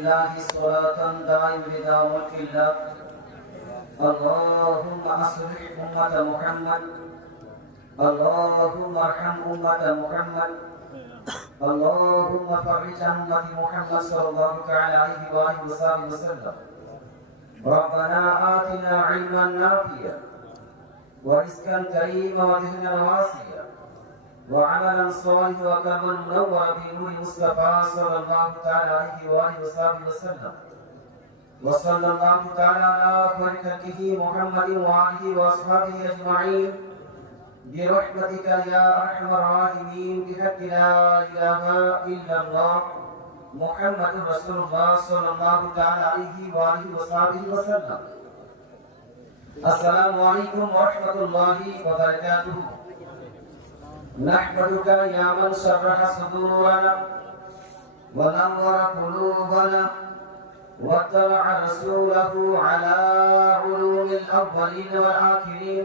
لله صلاة دائم بدامة الله. اللهم أصلح أمة محمد، اللهم ارحم أمة محمد، اللهم فرج أمة محمد صلى الله تعالى عليه وآله وصحبه وسلم. ربنا آتنا علما نافعا ورزقا كريما ودهنا واسعا وعملا صالحا وقلبا منورا بنور المصطفى صلى الله تعالى عليه وآله وصحبه وسلم. وصلى الله تعالى على خير خلقه محمد وآله وأصحابه أجمعين برحمتك يا أرحم الراحمين بحق لا إله إلا الله محمد رسول الله صلى الله تعالى عليه وآله وصحبه وسلم. السلام عليكم ورحمة الله وبركاته. نحمدك يا من شرح صدورنا ونور قلوبنا واتبع رسوله على علوم الأولين والآخرين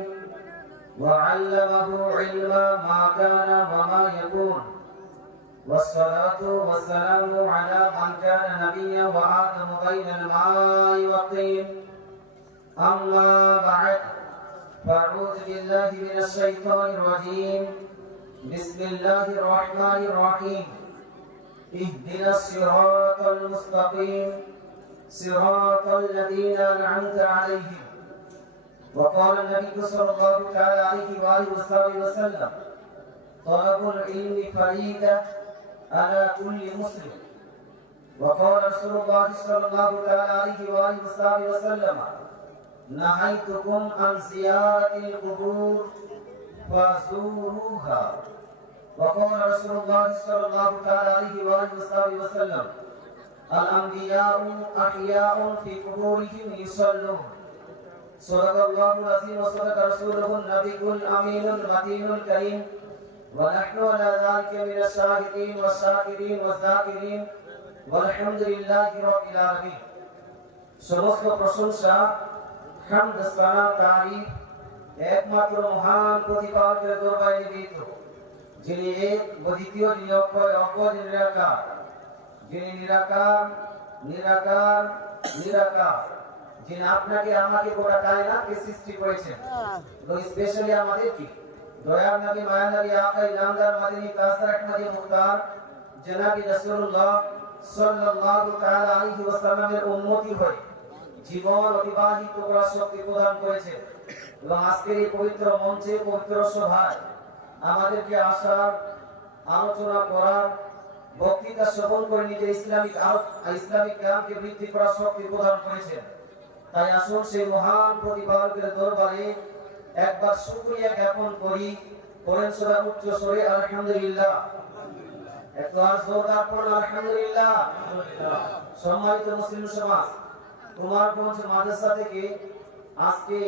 وعلمه علم ما كان وما يكون. والصلاة والسلام على من كان نبيا وآدم بين الماء والطين. أما بعد، فأعوذ بالله من الشيطان الرجيم. بسم الله الرحمن الرحيم. اهدنا الصراط المستقيم صراط الذين أنعمت عليهم. وقال النبي صلى الله تعالى عليه وآله وسلم: طلب العلم فريضة على كل مسلم. وقال رسول الله صلى الله تعالى عليه وآله وسلم: نهيتكم عن زيارة القبور فزوروها. وقال رسول الله صلى الله تعالى عليه وآله وسلم: الأنبياء أحياء في قبورهم يصلون. صدق الله العظيم وصدق رسوله النبي الأمين المتين الكريم. ونحن على ذلك من الشاهدين والشاكرين والذاكرين والحمد لله رب العالمين. সমস্ত প্রশংসা, হামদ, সানা, তারিফ একমাত্র মহান প্রতিপালকের দরবারে নিবেদিত, যিনি এক, দ্বিতীয়, যিনি অক্ষয়, অক্ষয়, যিনি নিরাকার, যিনি নিরাকার, নিরাকার, নিরাকার, যিনি আপনাকে আমাকে গোটা কায়নাতকে সৃষ্টি করেছেন। তো স্পেশালি আমাদের কি দয়ার নবী, মায়া নবী, আকা ইনামদার, মাদিনী তাজদার, আহমদী মুখতার জনাবি রাসূলুল্লাহ সাল্লাল্লাহু তাআলা আলাইহি ওয়াসাল্লামের উম্মতি হয়ে জীবন অতিবাহিত করার শক্তি প্রদান করেছেন। এবং আজকের এই পবিত্র মঞ্চে, পবিত্র সভায় আমাদেরকে আসার, আলোচনা করার, বক্তৃতা শ্রবণ করে নিজের ইসলামিক জ্ঞানকে বৃদ্ধি করার শক্তি প্রদান করেছেন। তাই আসুন সেই মহান প্রতিপালকের দরবারে একবার শুকরিয়া জ্ঞাপন করি। পড়েন সবাই উচ্চ স্বরে আলহামদুলিল্লাহ। একটু আর জোরদার পড়ুন আলহামদুলিল্লাহ। সম্মানিত মুসলিম সমাজ, কুমারগঞ্জ মাদ্রাসা থেকে আজকে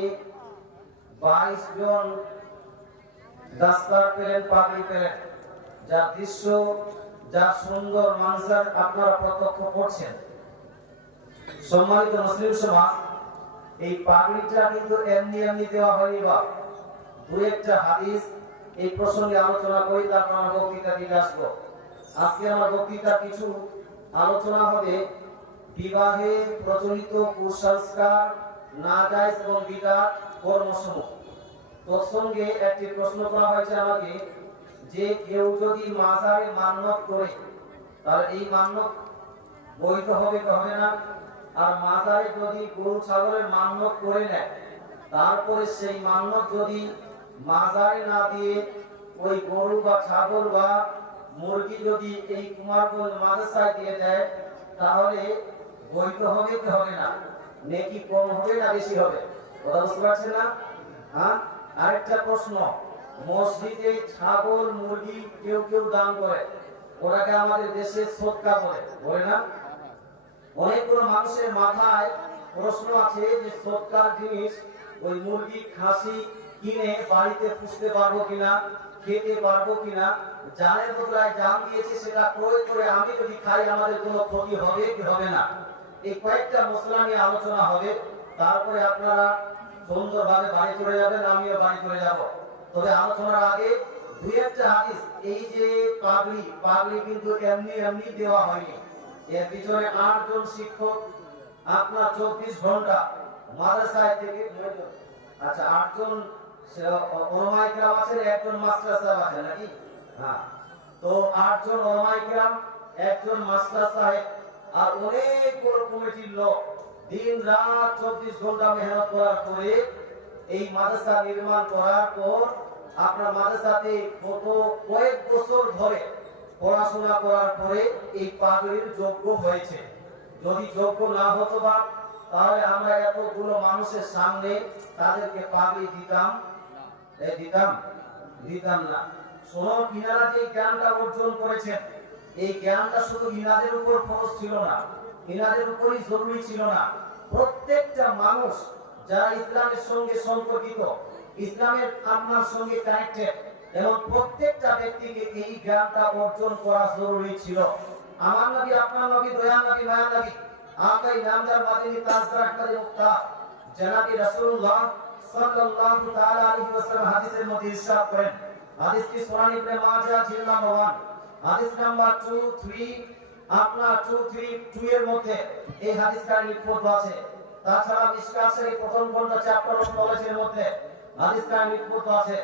22 জন দাস্তার পেলেন, পাগড়ি পেলেন। যা দৃশ্য, যা সুন্দর মানজার আপনারা প্রত্যক্ষ করছেন। সম্মানিত মুসলিম সমাজ, এই পাগড়িটা কিন্তু এমনি এমনি দেওয়া হয়নি। বা দু একটা হাদিস এই প্রসঙ্গে আলোচনা করি, তারপর আমার বক্তৃতা দিকে আসবো। আজকে আমার বক্তৃতা কিছু আলোচনা হবে বিবাহে প্রচলিত কুসংস্কার, নাজায়েজ এবং বিদআত কর্মসমূহ। প্রসঙ্গে একটি প্রশ্ন করা হয়েছে আমাকে যে কেউ যদি মাজারে মান্যত করে তাহলে এই মান্যত বৈধ হবে কি হবে না? আর মাজারে যদি গরু ছাগলের মান্যত করে নেয়, তারপরে সেই মান্যত যদি মাজারে না দিয়ে ওই গরু বা ছাগল বা মুরগি যদি এই কুমারগঞ্জ মাদ্রাসায় দিয়ে দেয়, তাহলে বৈধ হবে কি হবে না? নেকি কম হবে না বেশি হবে? কথা বুঝতে পারছেন না? হ্যাঁ। আরেকটা প্রশ্ন, মসজিদে ছাগল মুরগি কেউ কেউ দান করে, ওটাকে আমাদের দেশে সদকা বলে না? অনেকগুলো মানুষের মাথায় প্রশ্ন আছে যে সদকার জিনিস ওই মুরগি, খাসি কিনে বাড়িতে পুষতে পারবো কিনা, খেতে পারবো কিনা, জানের বদলায় জান দিয়েছে সেটা ক্রয় করে আমি যদি খাই আমাদের কোনো ক্ষতি হবে কি হবে না? এই কয়েকটা মশলা নিয়ে আলোচনা হবে। তারপরে আপনারা সুন্দরভাবে বাড়ি চলে যাবেন, আমিও বাড়ি চলে যাব। তবে আলোচনার আগে দুই একটা হাদিস, এই যে পাগড়ি কিন্তু এমনি এমনি দেওয়া হয়নি। এর পিছনে 8 জন শিক্ষক, আপনার 24 ঘন্টা মাদ্রাসায় থেকে, আচ্ছা 8 জন ওলামায়ে কেরাম আছেন, একজন মাস্টার সাহেব আছেন নাকি? হ্যাঁ, তো 8 জন ওলামায়ে কেরাম, একজন মাস্টার সাহেব, আর অনেক বড় কমিটির লোক দিন রাত 24 ঘন্টা মেহনত করার পরে এই মাদ্রাসা নির্মাণ করার পর আপনার মাদ্রাসাতে কত কয়েক বছর ধরে পড়াশোনা করার পরে এই পাগড়ির যোগ্য হয়েছে। যদি যোগ্য না হতো বা, তাহলে আমরা এতগুলো মানুষের সামনে তাদেরকে পাগড়ি দিতাম দিতাম না। শোনো, ইনারা যে জ্ঞানটা অর্জন করেছেন, এই জ্ঞানটা শুধু ইনাদের উপর ফরজ ছিল না, ইনাদের উপরই জরুরি ছিল না। প্রত্যেকটা মানুষ যারা ইসলামের সঙ্গে সম্পর্কিত, ইসলামের আপনার সঙ্গে কানেক্টেড, এবং প্রত্যেকটা ব্যক্তিকে এই জ্ঞানটা অর্জন করা জরুরি ছিল। আমার নবী, আপনার নবী, দয়ার নবী, মায়ার নবী, আকাই নামদার মাদিনী তাজদার আখতারি মুক্তা জনাবি রাসূলুল্লাহ সাল্লাল্লাহু তাআলা আলাইহি ওয়াসাল্লাম হাদিসের মধ্যে ইরশাদ করেন, হাদিসটি সুনান ইবনে মাজাহ জিলদ নাম্বার 1 হাদিস নাম্বার 23, আপনার 232 এর মধ্যে এই হাদিসটা লিপিবদ্ধ আছে। তাছাড়া মিশকাত শরীফ প্রথম খণ্ড চ্যাপ্টার অফ নলেজের মধ্যে হাদিসটা লিপিবদ্ধ আছে।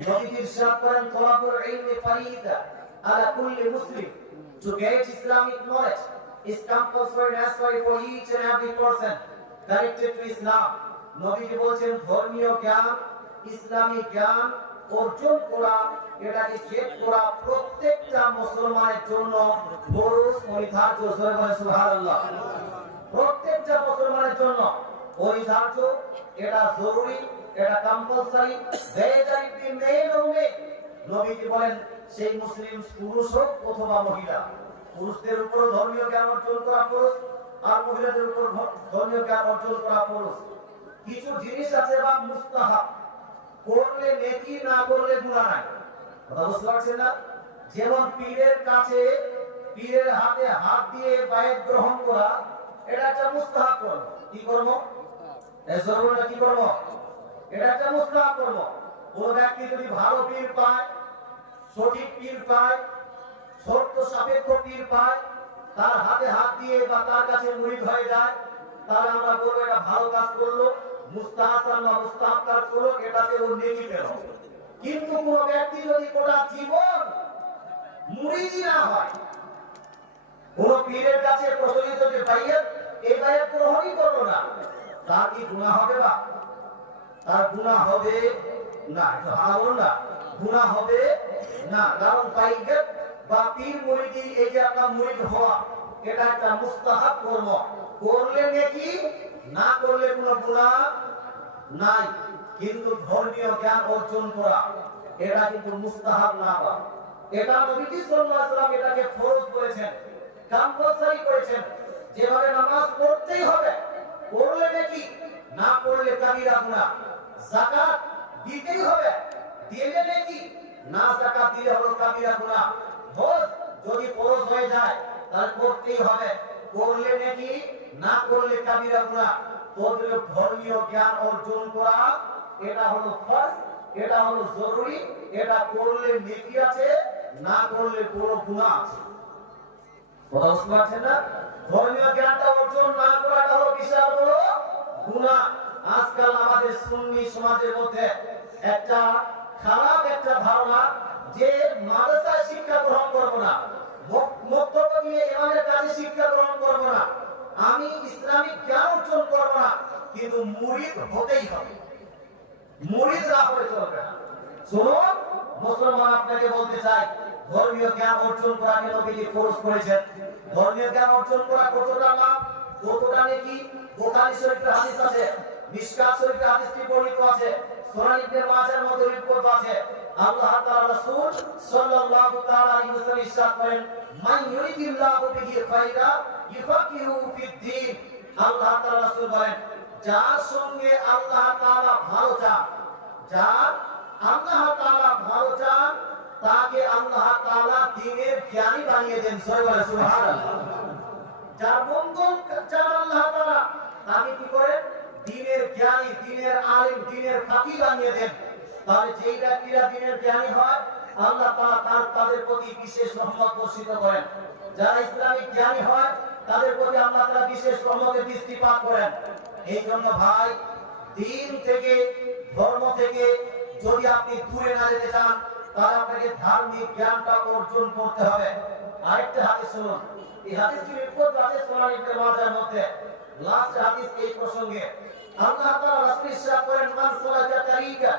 নবীজি ইরশাদ করেন, তলাবুল ইলমি ফারিদা আলা কুল্লি মুসলিম, to get Islamic knowledge is compulsory necessary for each and every person connected to Islam. নবীজি বলেছেন, ধর্মীয় জ্ঞান, ইসলামিক জ্ঞান অর্জন করা, এটাকে গেট করা প্রত্যেকটা মুসলমানের জন্য ফরজ অনিবার্য। সুবহানাল্লাহ। প্রত্যেকটা মুসলমানের জন্য অনিবার্য, এটা জরুরি, এটা কম্পালসরি। নবীজি বলেন, সেই মুসলিম পুরুষ হোক অথবা মহিলা, পুরুষদের উপর ধর্মীয় জ্ঞান অর্জন করা ফরজ, আর মহিলাদের উপর ধর্মীয় জ্ঞান অর্জন করা ফরজ। কিছু জিনিস আছে বা মুস্তাহাব, করলে নেকি, না করলে গুনাহ নাই। কথা বুঝতে পারছেন না? যেমন পীরের কাছে, পীরের হাতে হাত দিয়ে বায়াত গ্রহণ করা, এটা একটা মুস্তাহাব কর্ম। কি কর্ম? জরুরি কি কর্ম? এটা একটা মুস্তাহাব কর্ম। কোন ব্যক্তি যদি ভালো পীর পায়, সঠিক পীর পায়, শর্ত সাপেক্ষ পীর পায়, তার হাতে হাত দিয়ে বা তার কাছে মুরিদ হয়ে যায়, তাহলে আমরা বলবো এটা ভালো কাজ করলো, মুস্তাহাব বা মুস্তাহাব কাজ করলো, এটাতে ও নেকি পেল। কিন্তু কোন ব্যক্তি যদি গোটা জীবন মুরিদই না হয়, কোন পীরের কাছে প্রচলিত যে বাইয়াত, এই বাইয়াত গ্রহণই করলো না, তার কি গুনাহ হবে? বা তার গুনাহ হবে না। ভালো না, গুনাহ হবে না। কারণ বাইয়াত বা পীর মুরিদি, এই যে আপনার মুরিদ হওয়া, এটা একটা মুস্তাহাব কর্ম। করলে নেকি, না করলে কোনো গুনাহ নাই। কিন্তু ধর্মীয় জ্ঞান অর্জন করা, এটা কিন্তু মুস্তাহাব না। এটা নবীজি সাল্লাল্লাহু আলাইহি ওয়াসাল্লাম এটাকে ফরজ করেছেন, কম্পালসরি করেছেন। যেভাবে নামাজ পড়তেই হবে, পড়লে নেকি, না পড়লে কাবিরা গুনাহ। যাকাত দিতেই হবে, দিলে নেকি, না যাকাত দিলে হলো কাবিরা গুনাহ। হজ যদি ফরজ হয়ে যায়, তাহলে করতেই হবে, করলে নেকি, না করলে কাবিরা গুনাহ। ধর্মীয় জ্ঞান অর্জন করা, এটা হলো ফরজ, এটা হলো জরুরি। এটা করলে নেকি আছে, না করলে বড় গুনাহ আছে। কথা বুঝতে পারছেন না? ধর্মীয় জ্ঞানটা অর্জন না করাটা হলো বিশাল বড় গুনাহ। আজকাল আমাদের সুন্নি সমাজের মধ্যে একটা খারাপ একটা ধারণা, যে মাদ্রাসায় শিক্ষা গ্রহণ করব না, বক্তব্য দিয়ে ইমামের কাছে শিক্ষা গ্রহণ করব না, আমি ইসলামিক জ্ঞান অর্জন করব না, কিন্তু মুরিদ হতেই হবে। মুরিদ না হলে চলবে না। শুনুন মুসলমান, আপনাকে বলতে চাই, ধর্মীয় জ্ঞান অর্জন করাকে নবীজি ফরজ করেছেন। ধর্মীয় জ্ঞান অর্জন করা কতটা লাভ, কতটা নেকি, বুখারী শরীফের হাদিস আছে, মিশকাত শরীফের হাদিসটি বর্ণিত আছে, সুনান ইবনে মাজাহর মধ্যে রিপোর্ট আছে। আল্লাহ তাআলা রাসূল সাল্লাল্লাহু তাআলা আলাইহি ওয়াসাল্লাম ইরশাদ করেন, মান ইউরিদিল্লাহু বিহি খায়রা ইউফাকিহু ফিদ-দ্বীন। আল্লাহ তাআলা রাসূল বলেন, যার সঙ্গে আল্লাহ তাআলা ভালো চান, যার আল্লাহ তাআলা ভালো চান, তাকে আল্লাহ তাআলা দ্বীনের জ্ঞানী বানিয়ে দেন। সুবহানাল্লাহ। যার বন্ধন চান আল্লাহ তাআলা, তাকে কি করেন? দ্বীনের জ্ঞানী, দ্বীনের আলিম, দ্বীনের ফাকিহ বানিয়ে দেন। তাহলে যেই ব্যক্তিরা দ্বীনের জ্ঞানী হয়, আল্লাহ তাআলা তাদের প্রতি বিশেষ রহমত বর্ষিত করেন। যারা ইসলামিক জ্ঞানী হয়, তাদের প্রতি আল্লাহ তাআলা বিশেষ রহমতের দৃষ্টিপাত করেন। এই জন্য ভাই, দিন থেকে, ধর্ম থেকে যদি আপনি দূরে না যেতে চান, তাহলে আপনাকে ধার্মিক জ্ঞানটা অর্জন করতে হবে। আরেকটা হাদিস শুনুন, এই হাদিসটি রিপোর্ট আছে সুনান ইবনে মাজার মধ্যে। লাস্ট হাদিস এই প্রসঙ্গে আল্লাহ তাআলা রাসূল ইরশাদ করেন, মান সালাকা তারিকা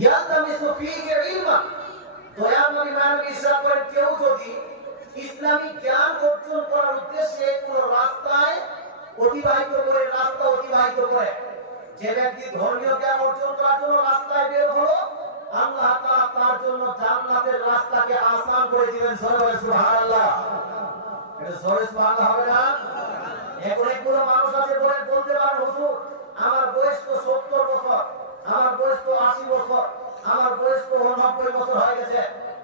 ইয়ালতামিসু ফীহি ইলমান। দয়া নবী মানব ইরশাদ করেন, কেউ যদি ইসলামিক জ্ঞান অর্জন করার উদ্দেশ্যে কোন রাস্তায় অতিবাহিত করে, যে ব্যক্তি ধর্মীয় জ্ঞান অর্জন করার জন্য রাস্তায় বের হলো, আল্লাহ তাআলা তার জন্য জান্নাতের রাস্তাকে আসান করে দিবেন। সুবহানাল্লাহ। এটা জোরে সুবহানাল্লাহ হবে না? এখন কোনো মানুষ আছে বলতে পারেন, হুজুর আমার বয়স তো 70 বছর, আমার বয়স তো 80 বছর, আমার বয়স তো 90 বছর হয়ে গেছে,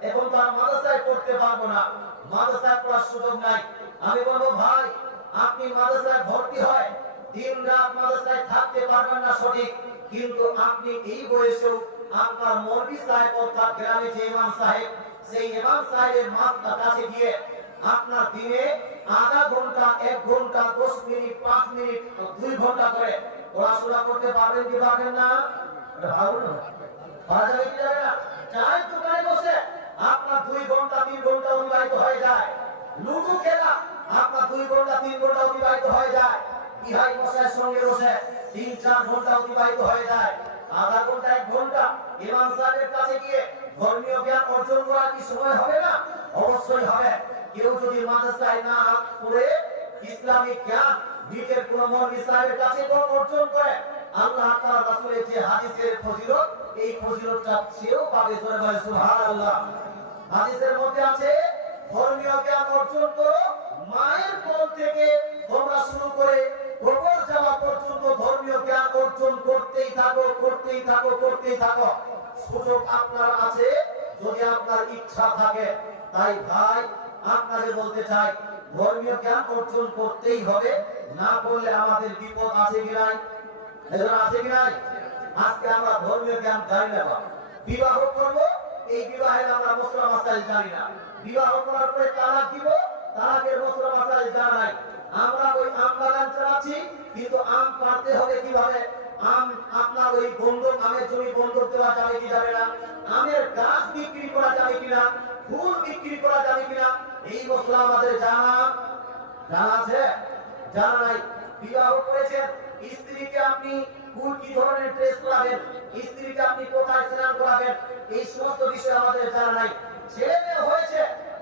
এখন তো আর মাদ্রাসায় পড়তে পারবো না, মাদ্রাসায় পড়ার সুযোগ নাই। আমি বলবো, ভাই আপনি মাদ্রাসায় ভর্তি হয় দিন রাত মাদ্রাসায় থাকতে পারবেন না সঠিক, কিন্তু আপনি এই বয়সেও আপনার মৌলভী সাহেব অর্থাৎ গ্রামে যে ইমাম সাহেব, সেই ইমাম সাহেবের মাথার কাছে গিয়ে আপনার দিনে আধা ঘন্টা, 1 ঘন্টা, 10 মিনিট, 5 মিনিট, 2 ঘন্টা করে পড়াশোনা করতে পারবেন কি পারবেন না? ভাবুন, পারা যাবে কি যাবে না? চায়ের দোকানে বসে আপনার 2 ঘন্টা 3 ঘন্টা অতিবাহিত হয়ে যায়, লুডু খেলা আপনার 2 ঘন্টা 3 ঘন্টা অতিবাহিত হয়ে যায়, ইহাই মশাইয়ের সঙ্গে বসে 3-4 ঘন্টা অতিবাহিত হয়ে যায়, আধা ঘন্টা 1 ঘন্টা ইমাম সাহেবের কাছে গিয়ে ধর্মীয় জ্ঞান অর্জন করার কি সময় হবে না? অবশ্যই হবে। কেউ যদি মাদ্রাসায় না পড়ে ইসলামিক জ্ঞান নিজের কোন মৌলভী সাহেবের কাছে অর্জন করে, আল্লাহ তাআলা রাসূলের যে হাদিসের ফজিলত, এই ফজিলতটা সেও পাবে। সুবহানাল্লাহ। হাদিসের মধ্যে আছে, ধর্মীয় জ্ঞান অর্জন করো, মায়ের কোল থেকে তোমরা শুরু করে কবর যাওয়া পর্যন্ত ধর্মীয় জ্ঞান অর্জন করতেই থাকো। সুযোগ আপনার আছে যদি আপনার ইচ্ছা থাকে। তাই ভাই আপনাদের বলতে চাই, ধর্মীয় জ্ঞান অর্জন করতেই হবে, না করলে আমাদের বিপদ আছে কি নাই? আছে কি নাই? আজকে আমরা ধর্মীয় জ্ঞান জানি না, বিবাহ করব, এই বিবাহের আমরা মশলা মাসাইল জানি না, বিবাহ করার পরে তালাক দিব, তালাকের মশলা মাসাইল জানা নাই। আমরা ওই আম বাগান চালাচ্ছি, কিন্তু আম পাড়তে হবে কিভাবে, আম আপনার ওই বন্ধক, আমের জমি বন্ধক দেওয়া যাবে কি যাবে না, আমের গাছ বিক্রি করা যাবে কিনা, ফুল বিক্রি করা যাবে কিনা, এই মশলা আমাদের জানা আছে? জানা নাই। বিবাহ করেছেন, স্ত্রীকে আপনি কি ধরনের ড্রেস পরাবেন, স্ত্রীকে আপনি কোথায় স্নান করাবেন, এই সমস্ত বিষয় আমাদের জানা নাই। ছেলে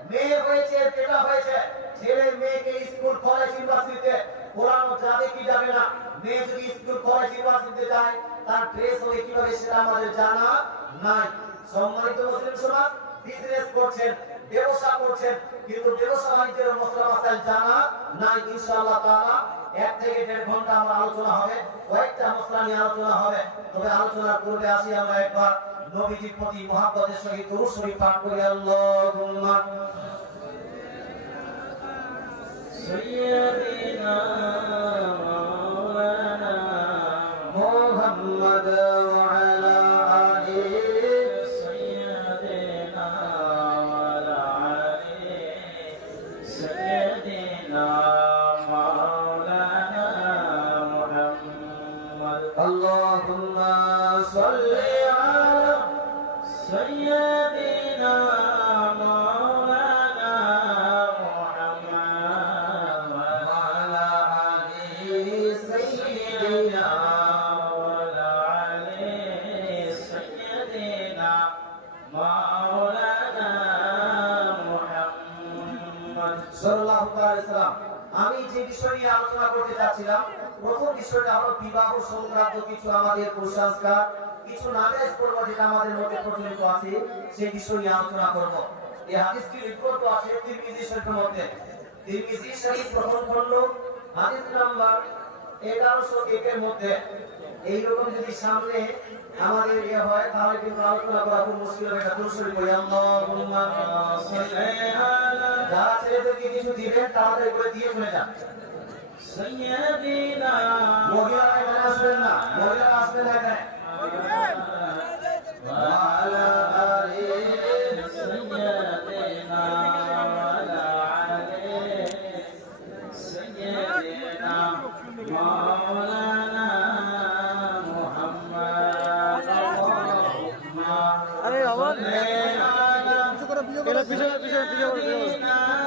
মেয়ে হয়েছে, পেটা হয়েছে, ছেলে মেয়েকে স্কুল, কলেজ, ইউনিভার্সিটিতে পড়ানো যাবে কি যাবে না, মেয়ে যদি স্কুল, কলেজ, ইউনিভার্সিটিতে যায় তার ড্রেস হবে কিভাবে, সেটা আমাদের জানা নাই। সম্মানিত মুসলিম সমাজ, বিজনেস করছেন, ব্যবসা করছেন, কিন্তু ব্যবসা বাণিজ্যের মশলা মাসাইল জানা নাই। ইনশাআল্লাহ তাআলা 1 থেকে 1.5 ঘন্টা আমার আলোচনা হবে, কয়েকটা মশলা নিয়ে আলোচনা হবে। তবে আলোচনার পূর্বে আসি আমরা একবার নবীজির প্রতি মহব্বতের সহিত দুরূদ শরীফ পাঠ করি। আল্লাহুম্মা সাইয়্যিদিনা মাওলানা মুহাম্মদ ওয়া আলা আলিহি সাইয়্যিদিনা ওয়া আলা আলিহি সাইয়্যিদিনা মাওলানা মুহাম্মদ। আল্লাহুম্মা সাল্লি আলা সাইয়্যিদিনা আমি যে বিষয় নিয়ে আলোচনা করতে চাচ্ছিলাম, প্রথম বিষয়টা হলো বিবাহ সংক্রান্ত কিছু আমাদের কুসংস্কার, কিছু নাজায়েজ পর্ব যেটা আমাদের মধ্যে প্রচলিত আছে, সেই বিষয় নিয়ে আলোচনা করব। এই হাদিসটি রিপোর্ট আছে তিরমিজি শরীফের মধ্যে। তিরমিজি শরীফ প্রথম খণ্ড হাদিস নাম্বার 1101 এর মধ্যে। এইরকম যদি সামনে আমাদের হয় তাহলে কিন্তু আলোচনা করা খুব মুশকিল হবে। এটা শরীফ বলি, আল্লাহুম্মা সাল্লি আলা, যারা ছেলেদেরকে কিছু দিবেন তাড়াতাড়ি করে দিয়ে চলে যান। সাইয়্যিদিনা, মহিলারা এখানে আসবেন না, মহিলারা আসবেন না এখানে। ওয়া আলা আলিহি সাইয়্যিদিনা ওয়া আলা আলিহি سيدنا مولانا محمد اللهم صل على سيدنا